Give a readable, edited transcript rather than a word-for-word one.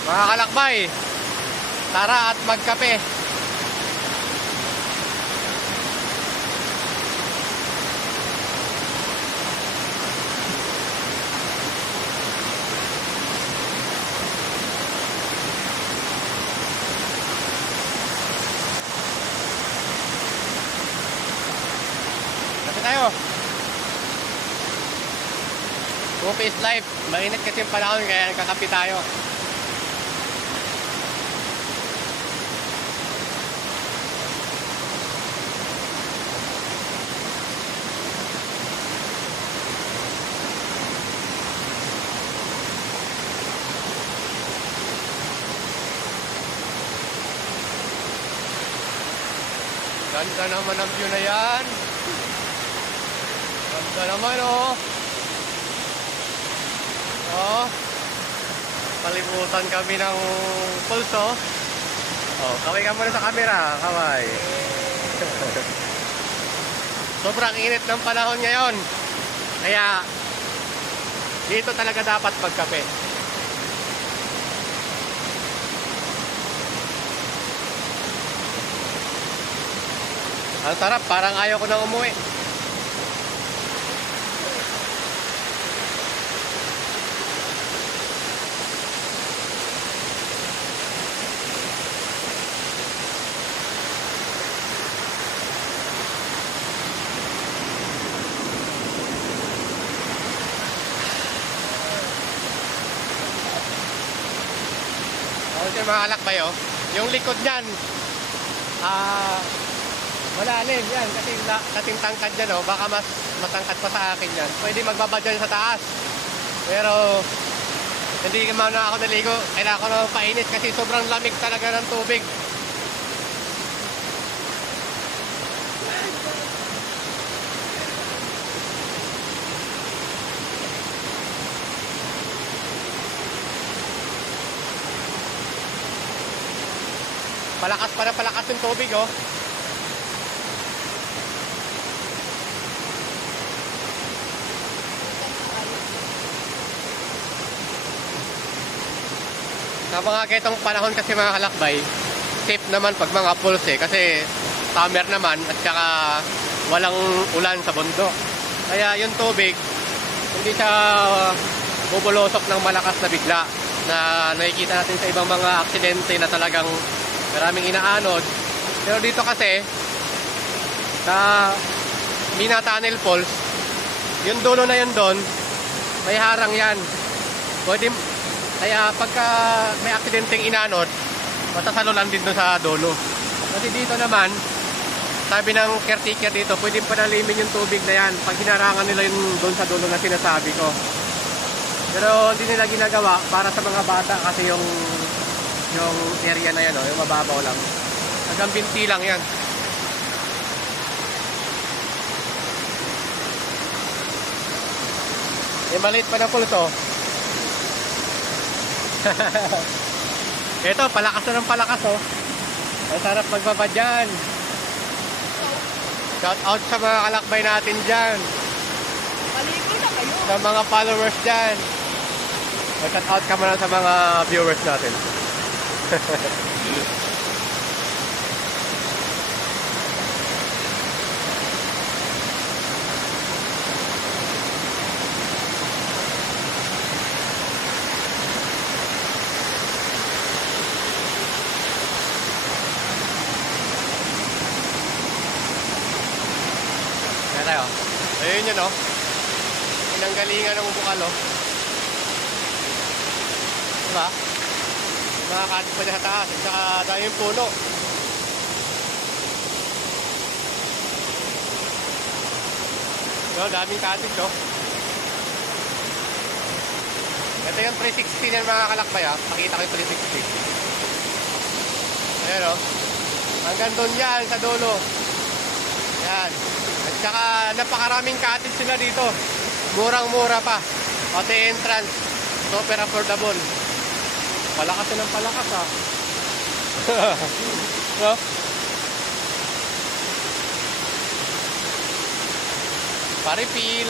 Mga kalakbay, tara at magkape. Kape tayo. Coffee is life. Mainit kasi yung panahon kaya nagkakape tayo. Ganda naman ang view na yan. Ganda naman oh. Oh. Palibutan kami ng pulso. Oh, kaway ka muna sa camera, kaway. Sobrang init ng panahon ngayon. Kaya dito talaga dapat magkape. Ang sarap, parang ayaw ko nang umuwi. Kasi mga kalakbay oh, yung likod niyan, malalim yan kasi kating tangkad dyan oh, baka mas matangkad pa sa akin yan. Pwede magbaba dyan sa taas. Pero hindi naman na ako naligo, kailangan ko na painit kasi sobrang lamig talaga ng tubig. Palakas pa na palakas yung tubig oh. Sa mga ketong panahon kasi mga kalakbay, safe naman pag mga pulse kasi summer naman at saka walang ulan sa bundok. Kaya yung tubig, hindi siya bubulosok ng malakas na bigla na nakikita natin sa ibang mga aksidente na talagang maraming inaanod. Pero dito kasi sa Mina Tunnel Falls, yung dulo na yun doon, may harang yan. Pwede, kaya pagka may aksidenteng inanod, matasalo lang din doon sa dulo. Kasi dito naman, sabi ng caretaker dito, pwede panalimin yung tubig na yan pag hinarangan nila yung doon sa dulo na sinasabi ko. Pero hindi nila ginagawa para sa mga bata kasi yung area na yan, oh, yung mababaw lang. Hanggang binti lang yan. Yung maliit pa na pulso. Ito, palakas na ng palakas, oh. Ang sarap magbaba dyan. Shout out sa mga kalakbay natin dyan. Maligo na kayo. Sa mga followers dyan. Shout out ka muna sa mga viewers natin. Kaya tayo. Ayun yun oh. Pinanggalingan ng bukal oh. Diba? Nakakatis pa niya sa taas at saka daming puno. So, daming katis oh. Ito yung 360 yan mga kalakbay ah. Pakita ko yung 360. Ayan oh. Hanggang doon yan sa dulo. Yan. At saka napakaraming katis sila dito. Murang-mura pa. Pati entrance. Super affordable. Palakas na ng palakas ah. No? Paripil.